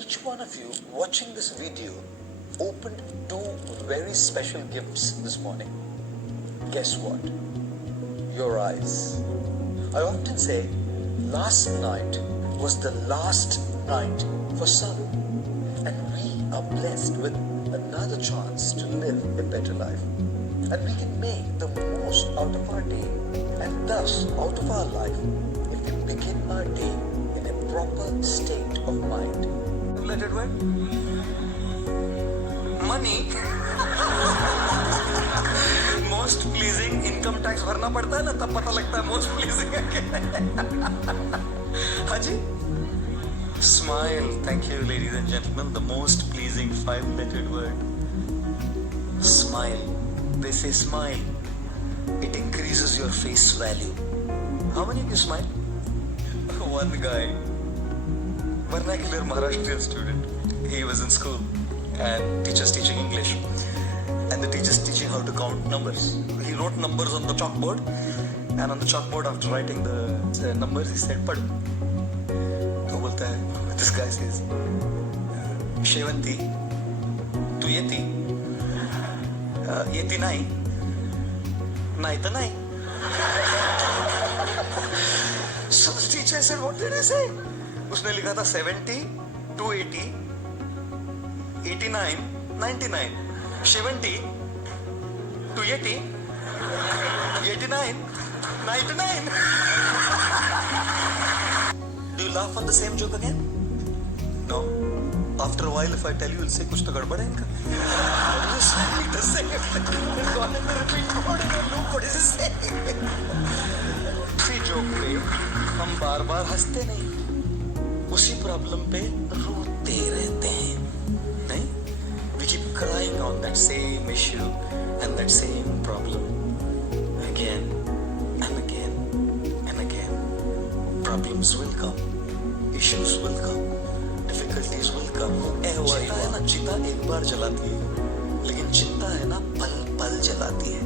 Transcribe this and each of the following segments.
each one of you watching this video opened two very special gifts this morning. Guess what? Your eyes. I often say, last night was the last night for some, and we are blessed with another chance to live a better life. And we can make the most out of our day and thus out of our life if we begin our day in a proper state of mind. Let it win. Money. Most pleasing income tax भरना पड़ता है ना, तब पता लगता है most pleasing है. हाँ जी. Smile. Thank you, ladies and gentlemen. The most pleasing 5-lettered word. Smile. They say smile. It increases your face value. How many of you smile? One guy, vernacular Maharashtrian student. He was in school and teacher's teaching English. And the teacher's teaching how to count numbers. He wrote numbers on the chalkboard. And on the chalkboard, after writing the numbers, he said, "Pad." तो बोलता है, this guy says, "Shevanti, tu yeti, yeti nahi, nahi ta nahi." So the teacher said, "What did he say?" उसने लिखा था 70, 280, 89, 99. 70, 280, 89, 99. Do you laugh on the same joke again? No. After a while, if I tell you, you'll say, कुछ तो गड़बड़ है इनका. What is he the same? He's gone in the repeat mode in a loop. What is he saying? उसी joke पे हम बार-बार हंसते नहीं. उसी problem पे रोते रहते हैं. नहीं? We keep crying on that same issue and that same problem again and again and again. Problems will come, issues will come, difficulties will come. चिता है ना, चिता एक बार जलाती है, लेकिन चिंता है ना पल पल जलाती है.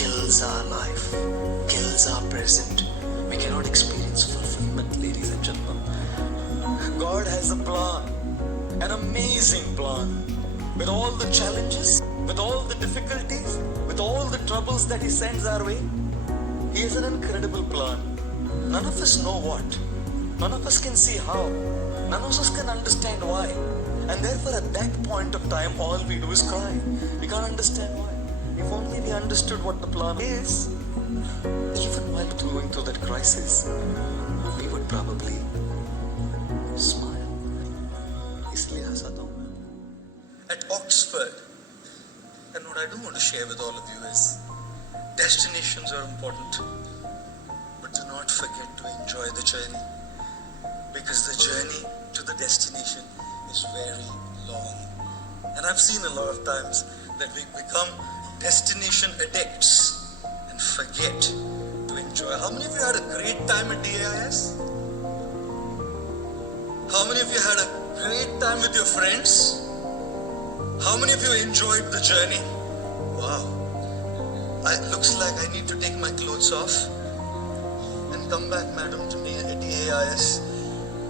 Kills our life, kills our present. We cannot experience fulfillment, ladies and gentlemen. God has a plan, an amazing plan. With all the challenges, with all the difficulties, with all the troubles that He sends our way, He has an incredible plan. None of us know what. None of us can see how. None of us can understand why. And therefore at that point of time, all we do is cry. We can't understand why. If only we understood what the plan is, even while going through that crisis, we would probably smile. इसलिए हंसाता हूँ. At Oxford, and what I do want to share with all of you is, destinations are important, but do not forget to enjoy the journey, because the journey to the destination is very long. And I've seen a lot of times that we become destination addicts and forget to enjoy. How many of you had a great time at DAIS? How many of you had a great time with your friends? How many of you enjoyed the journey? Wow. It looks like I need to take my clothes off and come back, madam, to me at DAIS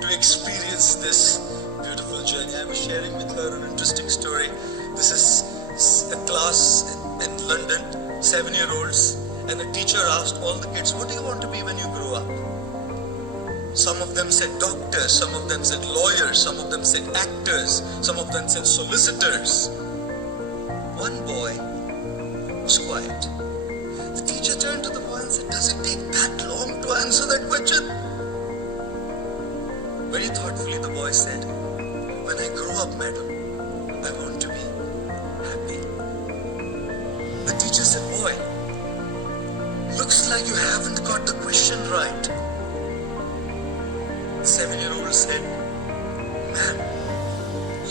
to experience this beautiful journey. I was sharing with her an interesting story. This is a class in London, 7-year-olds, and the teacher asked all the kids, "What do you want to be when you grow up?" Some of them said doctors, some of them said lawyers, some of them said actors, some of them said solicitors. One boy was quiet. The teacher turned to the boy and said, "Does it take that long to answer that question?" Very thoughtfully the boy said, "When I grow up, madam, I want to be happy." The teacher said, "Boy, looks like you haven't got the question right." The 7-year-old said, "Ma'am,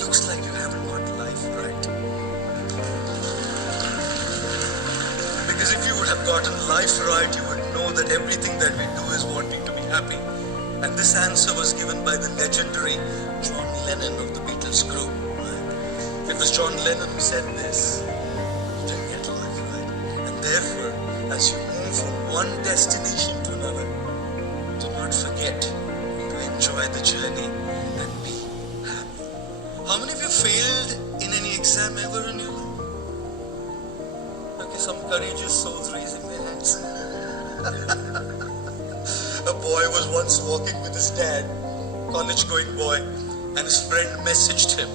looks like you haven't got life right." Because if you would have gotten life right, you would know that everything that we do is wanting to be happy. And this answer was given by the legendary John Lennon of the Beatles group. It was John Lennon who said this. You didn't get life right. And therefore, as you move from one destination to another, do not forget enjoy the journey and be happy. How many of you failed in any exam ever in your life? Okay, some courageous souls raising their hands. A boy was once walking with his dad, college-going boy, and his friend messaged him.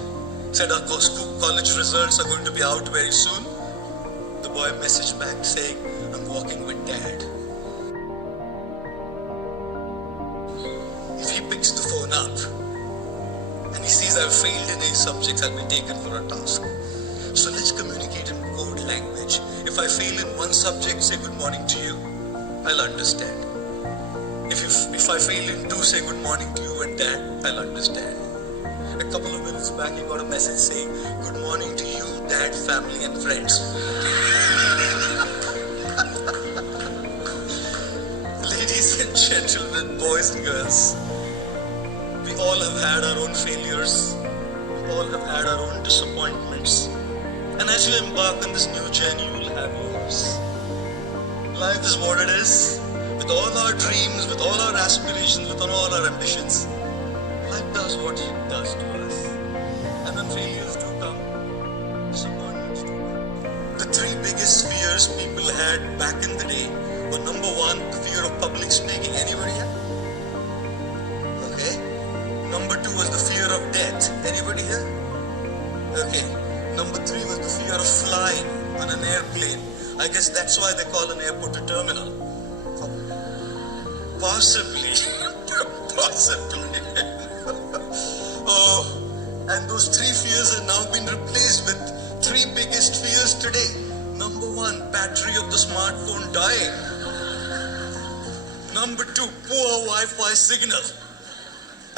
Said, our college results are going to be out very soon. The boy messaged back saying, I'm walking with dad. If he picks the phone up and he sees I've failed in any subjects, I'll be taken for a task. So let's communicate in code language. If I fail in one subject, say good morning to you, I'll understand. If I fail in two, say good morning to you and dad, I'll understand. A couple of minutes back, he got a message saying, good morning to you, dad, family and friends. Ladies and gentlemen, boys and girls, we all have had our own failures. We all have had our own disappointments. And as you embark on this new journey, you will have yours. Life is what it is. With all our dreams, with all our aspirations, with all our ambitions, life does what it does to us. And when failures do come, disappointments do come. The three biggest fears people had back in the day were number one, the fear of public speaking. Anybody here? Okay. Number two was the fear of death. Anybody here? Okay. Number three was the fear of flying on an airplane. I guess that's why they call an airport a terminal. Possibly. Possibly. Oh, and those three fears have now been replaced with three biggest fears today. Number one, battery of the smartphone dying. Number two, poor Wi-Fi signal.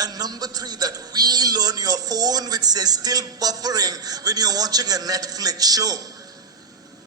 And number three, that wheel on your phone which says still buffering when you're watching a Netflix show.